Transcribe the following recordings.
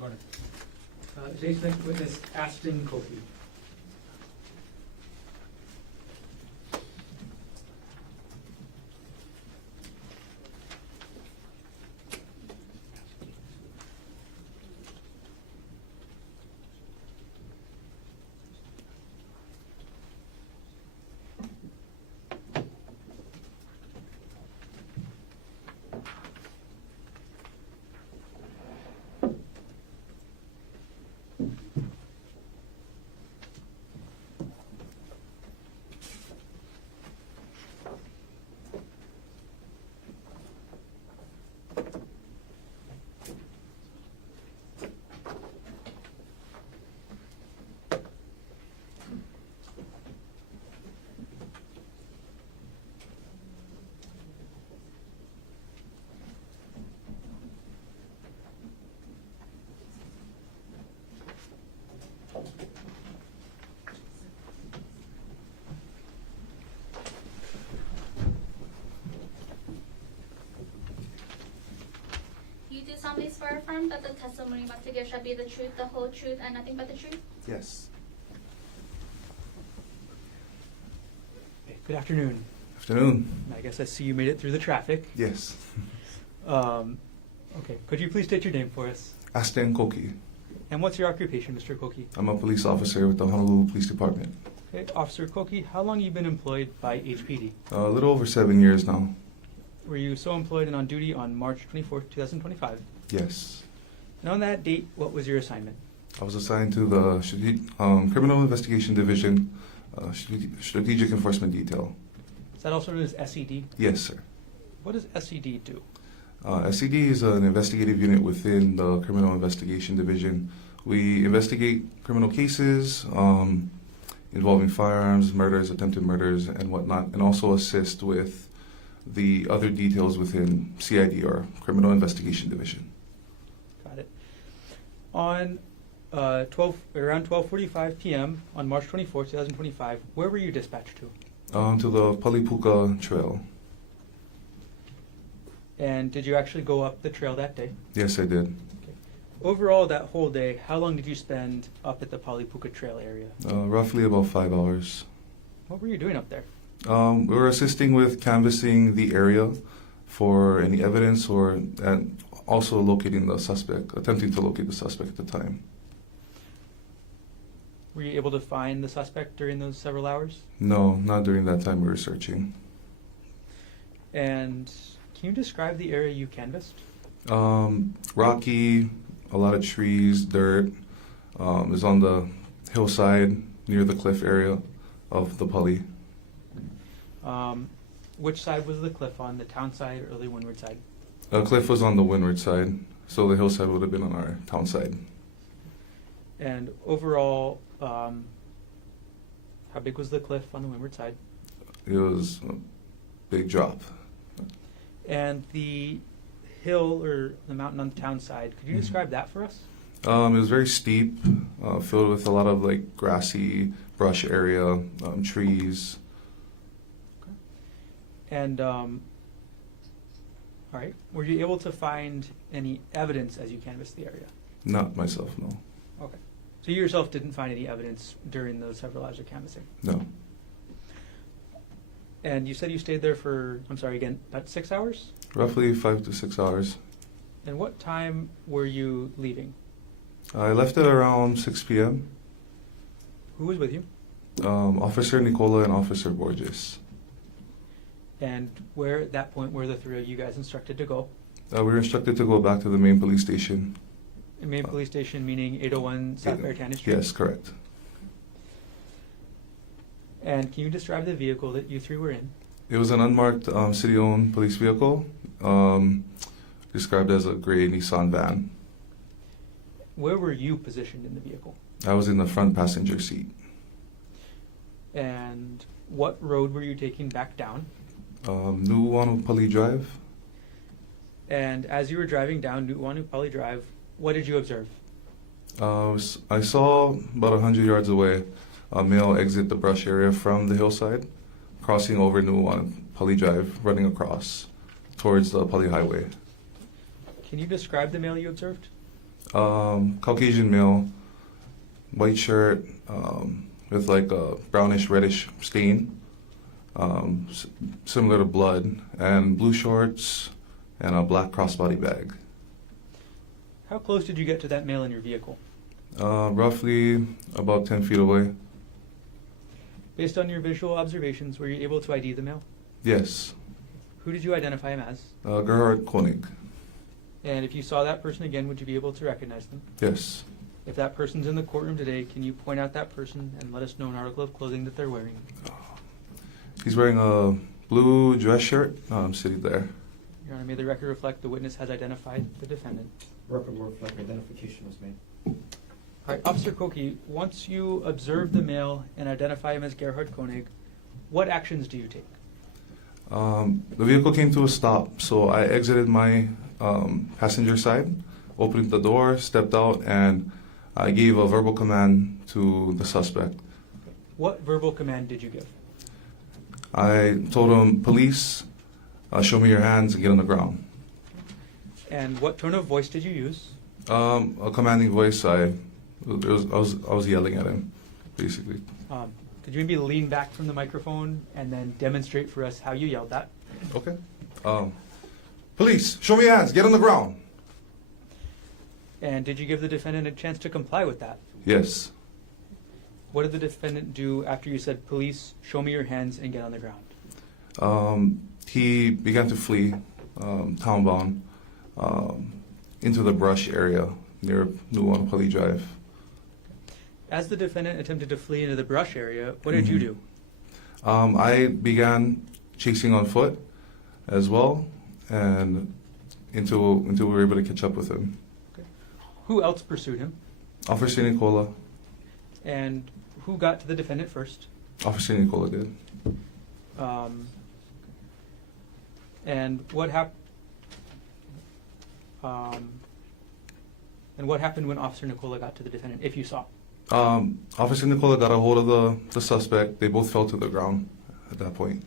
Konig. Today's next witness, Asten Koki. You do solemnly swear or affirm that the testimony about to give shall be the truth, the whole truth, and nothing but the truth? Yes. Okay, good afternoon. Afternoon. I guess I see you made it through the traffic. Yes. Okay, could you please state your name for us? Asten Koki. And what's your occupation, Mr. Koki? I'm a police officer with the Honolulu Police Department. Okay, Officer Koki, how long have you been employed by HPD? A little over 7 years now. Were you so employed and on duty on March 24th, 2025? Yes. And on that date, what was your assignment? I was assigned to the Criminal Investigation Division, Strategic Enforcement Detail. Is that also known as SED? Yes, sir. What does SED do? SED is an investigative unit within the Criminal Investigation Division. We investigate criminal cases involving firearms, murders, attempted murders, and whatnot, and also assist with the other details within CID, or Criminal Investigation Division. Got it. On around 12:45 p.m. on March 24th, 2025, where were you dispatched to? To the Palipuka Trail. And did you actually go up the trail that day? Yes, I did. Okay. Overall, that whole day, how long did you spend up at the Palipuka Trail area? Roughly about 5 hours. What were you doing up there? We were assisting with canvassing the area for any evidence, and also locating the suspect, attempting to locate the suspect at the time. Were you able to find the suspect during those several hours? No, not during that time we were searching. And can you describe the area you canvassed? Rocky, a lot of trees, dirt. It was on the hillside near the cliff area of the Pali. Which side was the cliff on, the town side or the windward side? The cliff was on the windward side, so the hillside would have been on our town side. And overall, how big was the cliff on the windward side? It was a big drop. And the hill or the mountain on the town side, could you describe that for us? It was very steep, filled with a lot of like grassy brush area, trees. Okay. And all right, were you able to find any evidence as you canvassed the area? Not myself, no. Okay. So you yourself didn't find any evidence during those several hours of canvassing? No. And you said you stayed there for, I'm sorry, again, about 6 hours? Roughly 5 to 6 hours. And what time were you leaving? I left at around 6 p.m. Who was with you? Officer Nicola and Officer Borges. And where at that point were the three of you guys instructed to go? We were instructed to go back to the main police station. The main police station meaning 801 South Maritana Street? Yes, correct. And can you describe the vehicle that you three were in? It was an unmarked city-owned police vehicle, described as a gray Nissan van. Where were you positioned in the vehicle? I was in the front passenger seat. And what road were you taking back down? Nu'uanu Pali Drive. And as you were driving down Nu'uanu Pali Drive, what did you observe? I saw about 100 yards away a male exit the brush area from the hillside, crossing over Nu'uanu Pali Drive, running across towards the Pali Highway. Can you describe the male you observed? Caucasian male, white shirt with like a brownish reddish stain, similar to blood, and blue shorts and a black crossbody bag. How close did you get to that male in your vehicle? Roughly about 10 feet away. Based on your visual observations, were you able to ID the male? Yes. Who did you identify him as? Gerhardt Konig. And if you saw that person again, would you be able to recognize them? Yes. If that person's in the courtroom today, can you point out that person and let us know an article of clothing that they're wearing? He's wearing a blue dress shirt. Sitting there. Your Honor, may the record reflect the witness has identified the defendant. Record will reflect identification was made. All right, Officer Koki, once you observe the male and identify him as Gerhardt Konig, what actions do you take? The vehicle came to a stop, so I exited my passenger side, opened the door, stepped out, and I gave a verbal command to the suspect. What verbal command did you give? I told him, "Police, show me your hands and get on the ground." And what tone of voice did you use? A commanding voice. I was yelling at him, basically. Could you maybe lean back from the microphone and then demonstrate for us how you yelled that? Okay. Police, show me your hands. Get on the ground. And did you give the defendant a chance to comply with that? Yes. What did the defendant do after you said, "Police, show me your hands and get on the ground"? He began to flee, townbound, into the brush area near New Honolulu Drive. As the defendant attempted to flee into the brush area, what did you do? I began chasing on foot as well, and until we were able to catch up with him. Okay. Who else pursued him? Officer Nicola. And who got to the defendant first? Officer Nicola did. And what happened? And what happened when Officer Nicola got to the defendant, if you saw? Officer Nicola got a hold of the suspect. They both fell to the ground at that point.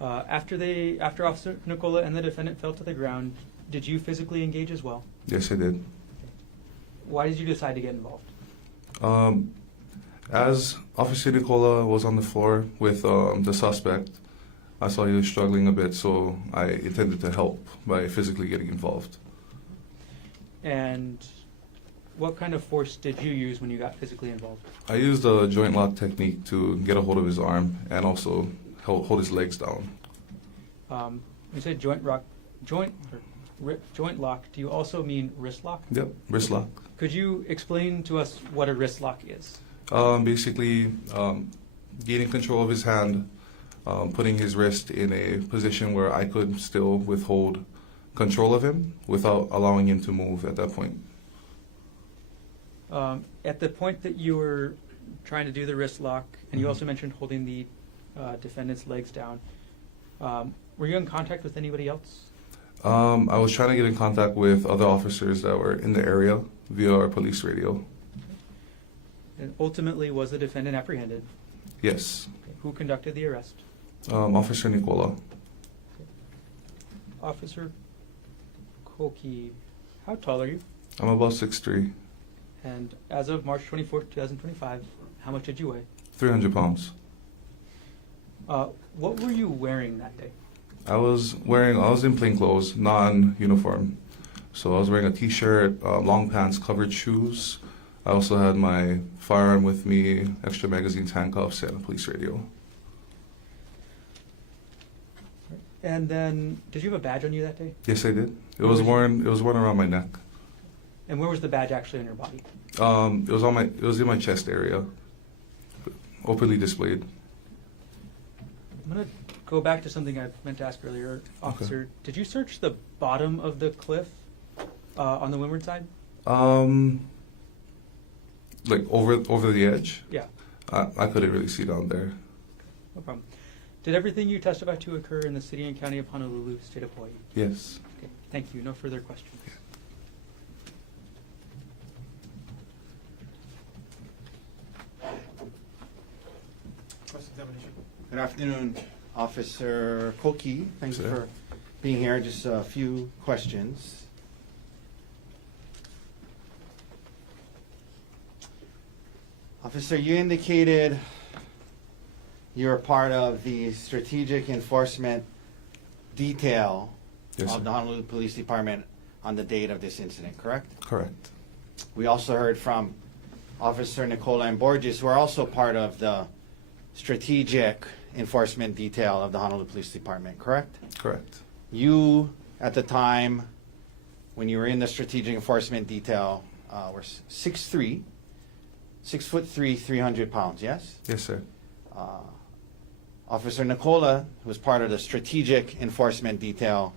After Officer Nicola and the defendant fell to the ground, did you physically engage as well? Yes, I did. Why did you decide to get involved? As Officer Nicola was on the floor with the suspect, I saw he was struggling a bit, so I intended to help by physically getting involved. And what kind of force did you use when you got physically involved? I used a joint lock technique to get a hold of his arm and also hold his legs down. You said joint lock. Do you also mean wrist lock? Yep, wrist lock. Could you explain to us what a wrist lock is? Basically, gaining control of his hand, putting his wrist in a position where I could still withhold control of him without allowing him to move at that point. At the point that you were trying to do the wrist lock, and you also mentioned holding the defendant's legs down, were you in contact with anybody else? I was trying to get in contact with other officers that were in the area via our police radio. And ultimately, was the defendant apprehended? Yes. Okay. Who conducted the arrest? Officer Nicola. Officer Koki, how tall are you? I'm about 6'3", And as of March 24th, 2025, how much did you weigh? 300 pounds. What were you wearing that day? I was in plain clothes, non-uniform. So I was wearing a t-shirt, long pants, covered shoes. I also had my firearm with me, extra magazines, handcuffs, and a police radio. And then, did you have a badge on you that day? Yes, I did. It was worn around my neck. And where was the badge actually on your body? It was in my chest area, openly displayed. I'm going to go back to something I meant to ask earlier. Officer, Okay. Did you search the bottom of the cliff on the windward side? Like over the edge? Yeah, I couldn't really see down there. no problem. Did everything you testified to occur in the city and county of Honolulu, state of Hawaii? Yes. Okay, thank you. No further questions. Cross-examination. Good afternoon, Officer Koki. Thanks Sir. for being here. Just a few questions. Officer, you indicated you were part of the strategic enforcement detail Yes, of sir. the Honolulu Police Department on the date of this incident, correct? Correct. We also heard from Officer Nicola and Borges, who are also part of the strategic enforcement detail of the Honolulu Police Department, correct? Correct. You, at the time, when you were in the strategic enforcement detail, were 6'3", 6'3", 300 pounds, yes? Yes, sir. Officer Nicola, who was part of the strategic enforcement detail,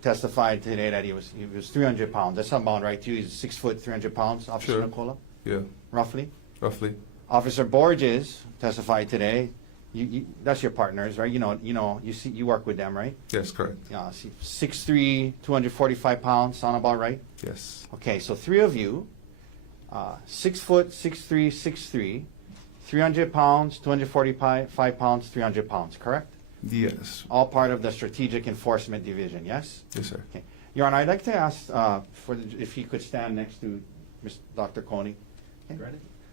testified today that he was 300 pounds. That's about right to you. He's 6 foot, 300 pounds, Officer Sure. Nicola, Yeah, roughly. roughly. Officer Borges testified today. That's your partners, right? You work with them, right? Yes, correct. 6'3", 245 pounds, sound about right? Yes. Okay, so three of you, 6 foot, 6'3", 6'3", 300 pounds, 245 pounds, 300 pounds, correct? Yes. All part of the Strategic Enforcement Division, yes? Yes, sir. Okay. Your Honor, I'd like to ask if he could stand next to Dr. Konig. Okay.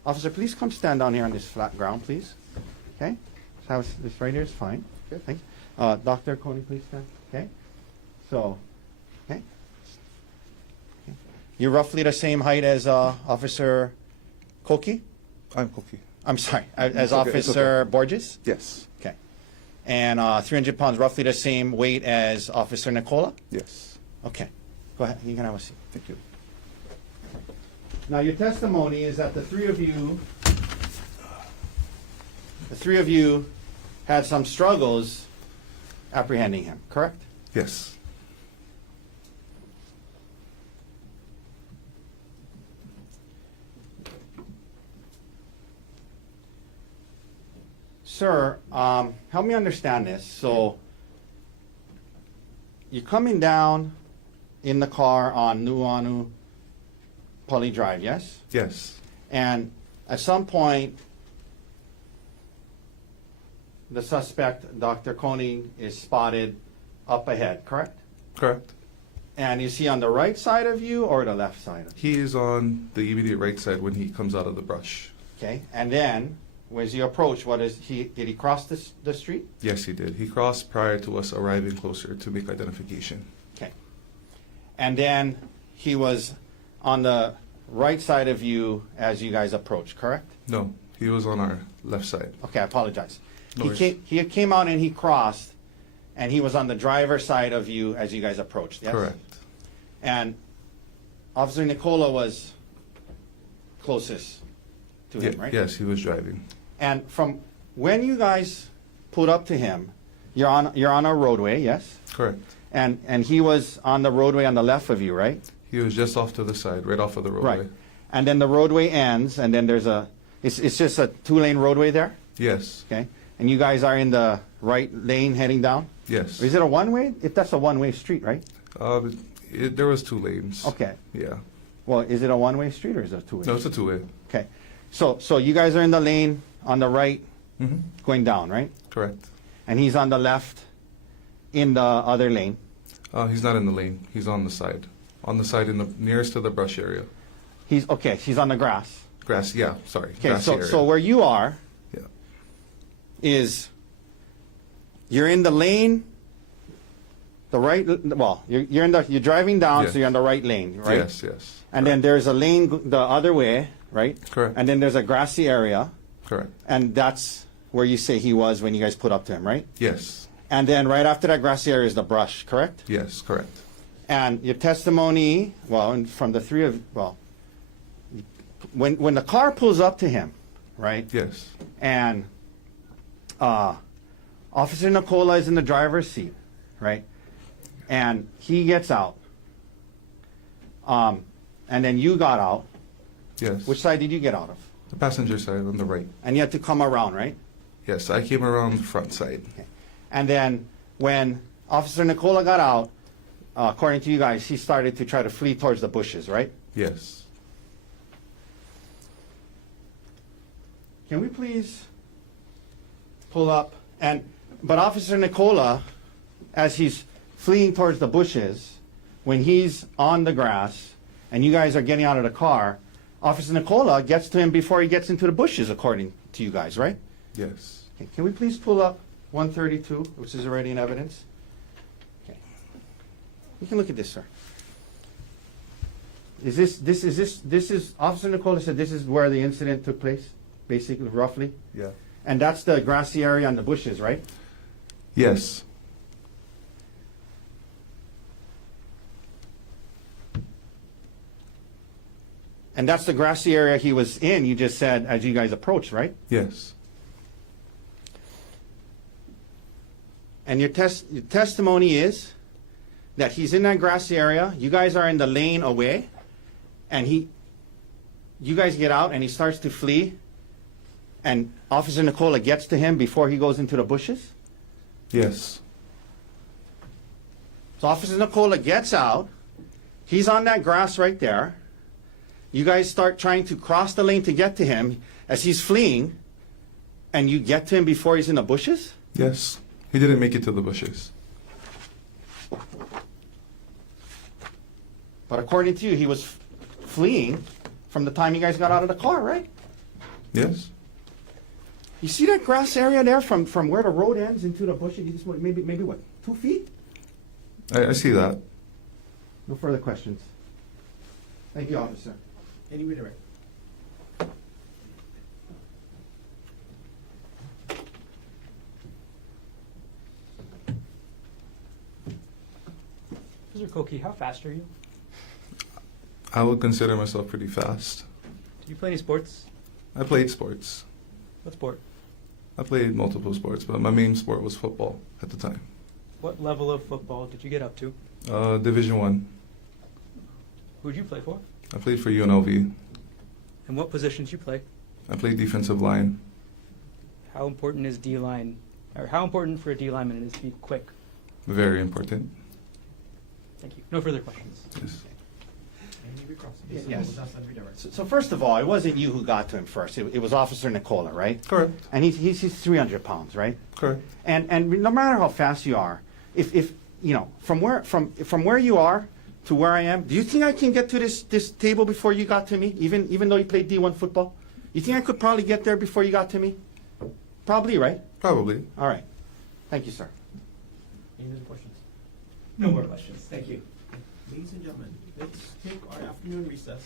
Officer, please come stand down here on this flat ground, please. Okay? So this right here is fine. Good, thank you. Dr. Konig, please stand. Okay? So, okay. You're roughly the same height as Officer Koki? I'm Koki. I'm sorry, as It's okay, it's Officer Borges? Yes. Okay. And 300 pounds, roughly the same weight as Officer Nicola? Yes. Okay. Go ahead, you can have a seat. Thank you. Now, your testimony is that the three of you had some struggles apprehending him, correct? Yes. Sir, help me understand this. So, you're coming down in the car on Nuuanu Pali Drive, yes? Yes. And at some point, the suspect, Dr. Konig, is spotted up ahead, correct? Correct. And is he on the right side of you or the left side of you? He is on the immediate right side when he comes out of the brush. Okay, and then, as you approach, did he cross the street? Yes, he did. He crossed prior to us arriving closer to make identification. Okay. And then he was on the right side of you as you guys approached, correct? No, he was on our left side. Okay, I apologize. No worries. He came out and he crossed, and he was on the driver's side of you as you guys approached, yes? Correct. And Officer Nicola was closest to him, right? Yes, he was driving. And from when you guys pulled up to him, you're on a roadway, yes? Correct. And he was on the roadway on the left of you, right? He was just off to the side, right off of the roadway. Right. And then the roadway ends, and then there's it's just a 2-lane roadway there, Yes. okay? And you guys are in the right lane heading down? Yes. Or is it a one-way? That's a one-way street, right? There was 2 lanes. Okay. Yeah. Well, is it a one-way street or is it a two-way? No, it's a 2-way. Okay. So you guys are in the lane on the right Mm-hmm. going down, right? Correct. And he's on the left in the other lane. He's not in the lane. He's on the side. On the side in the nearest to the brush area. He's on the grass. Grass, yeah, sorry. Okay, Grassy area. so where you are Yeah. is you're in the lane, the right. Well, you're driving down, Yeah. so you're on the right lane, right? Yes, yes. And then there's a lane the other way, right? Correct. And then there's a grassy area, Correct. and that's where you say he was when you guys put up to him, right? Yes. And then right after that grassy area is the brush, correct? Yes, correct. And your testimony, and from the three of, when the car pulls up to him, right? Yes. And Officer Nicola is in the driver's seat, right? And he gets out. And then you got out. Yes. Which side did you get out of? The passenger side on the right. And you had to come around, right? Yes, I came around the front side. Okay. And then when Officer Nicola got out, according to you guys, he started to try to flee towards the bushes, right? Yes. Can we please pull up? But Officer Nicola, as he's fleeing towards the bushes, when he's on the grass and you guys are getting out of the car, Officer Nicola gets to him before he gets into the bushes, according to you guys, right? Yes. Okay, can we please pull up 132, which is already in evidence? Okay. You can look at this, sir. This is, Officer Nicola said this is where the incident took place, basically, roughly? Yeah. And that's the grassy area and the bushes, right? Yes. And that's the grassy area he was in, you just said, as you guys approached, right? Yes. And your testimony is that he's in that grassy area, you guys are in the lane away, and you guys get out and he starts to flee, and Officer Nicola gets to him before he goes into the bushes? Yes. So Officer Nicola gets out, he's on that grass right there, you guys start trying to cross the lane to get to him as he's fleeing, and you get to him before he's in the bushes? Yes. He didn't make it to the bushes. But according to you, he was fleeing from the time you guys got out of the car, right? Yes. You see that grass area there from where the road ends into the bushes? You just maybe what, 2 feet? I see that. No further questions. Thank you, officer. Any redirect? Mr. Koki, how fast are you? I would consider myself pretty fast. Do you play any sports? I played sports. What sport? I played multiple sports, but my main sport was football at the time. What level of football did you get up to? Division One. Who'd you play for? I played for UNLV. And what positions you play? I played defensive line. How important is D-line, or how important for a D-lineman is to be quick? Very important. Thank you. No further questions. Yes. Any recross? Yes. That's not redirect. So first of all, it wasn't you who got to him first. It was Officer Nicola, right? Correct. And he's 300 pounds, right? Correct. And no matter how fast you are, if you know from where you are to where I am, do you think I can get to this table before you got to me? Even though you played D1 football, you think I could probably get there before you got to me? Probably, right? Probably. All right. Thank you, sir. Any other questions? No more questions. Thank you. Ladies and gentlemen, let's take our afternoon recess.